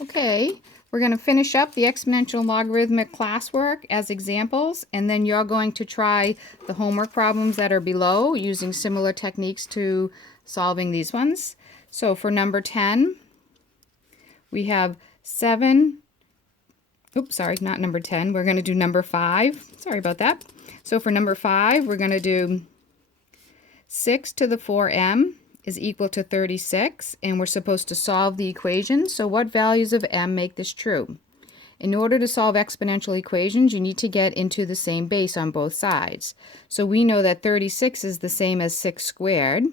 Okay, we're going to finish up the exponential logarithmic classwork as examples, and then you're going to try the homework problems that are below using similar techniques to solving these ones. So for number 10, we have 7, oops, sorry, not number 10, we're going to do number 5. Sorry about that. So for number 5, we're going to do 6 to the 4m is equal to 36, and we're supposed to solve the equation. So what values of m make this true? In order to solve exponential equations, you need to get into the same base on both sides. So we know that 36 is the same as 6 squared,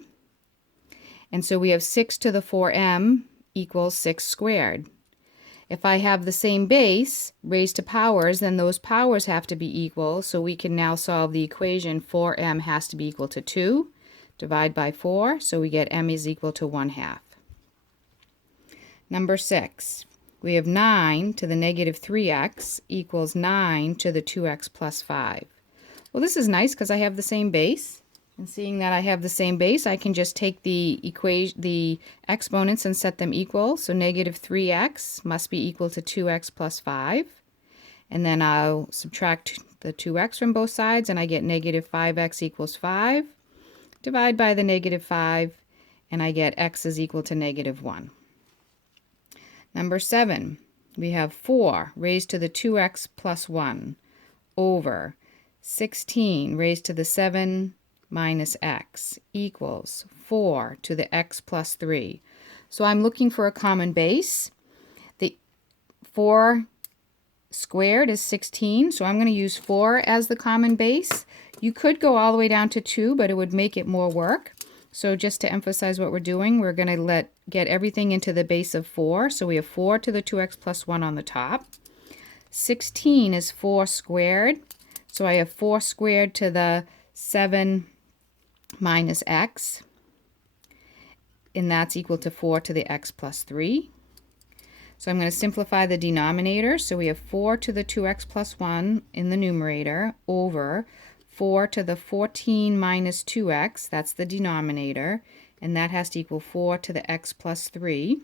and so we have 6 to the 4m equals 6 squared. If I have the same base raised to powers, then those powers have to be equal, so we can now solve the equation 4m has to be equal to 2. Divide by 4, so we get m is equal to 1/2. Number 6, we have 9 to the negative 3x equals 9 to the 2x plus 5. Well, this is nice because I have the same base. And seeing that I have the same base, I can just take the exponents and set them equal. So negative 3x must be equal to 2x plus 5. And then I'll subtract the 2x from both sides, and I get negative 5x equals 5. Divide by the negative 5, and I get x is equal to negative 1. Number 7, we have 4 raised to the 2x plus 1 over 16 raised to the 7 minus x equals 4 to the x plus 3. So I'm looking for a common base. The 4 squared is 16, so I'm going to use 4 as the common base. You could go all the way down to 2, but it would make it more work. So just to emphasize what we're doing, we're going to get everything into the base of 4. So we have 4 to the 2x plus 1 on the top. 16 is 4 squared. So I have 4 squared to the 7 minus x. And that's equal to 4 to the x plus 3. So I'm going to simplify the denominator. So we have 4 to the 2x plus 1 in the numerator over 4 to the 14 minus 2x, that's the denominator, and that has to equal 4 to the x plus 3.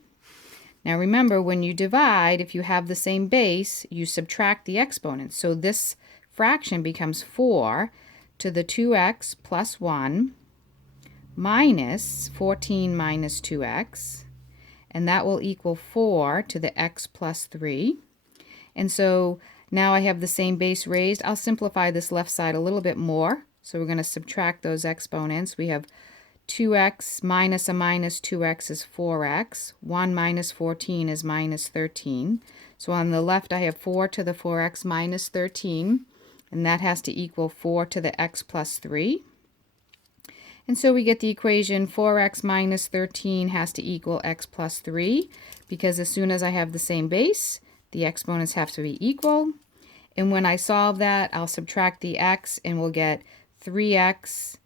Now remember, when you divide, if you have the same base, you subtract the exponents. So this fraction becomes 4 to the 2x plus 1 minus 14 minus 2x, and that will equal 4 to the x plus 3. And so now I have the same base raised. I'll simplify this left side a little bit more. So we're going to subtract those exponents. We have 2x minus a minus 2x is 4x. 1 minus 14 is minus 13. So on the left I have 4 to the 4x minus 13. And that has to equal 4 to the x plus 3. And so we get the equation 4x minus 13 has to equal x plus 3, because as soon as I have the same base, the exponents have to be equal. And when I solve that, I'll subtract the x, and we'll get 3x,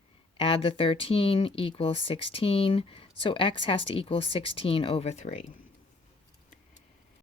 add the 13, equals 16. So x has to equal 16 over 3.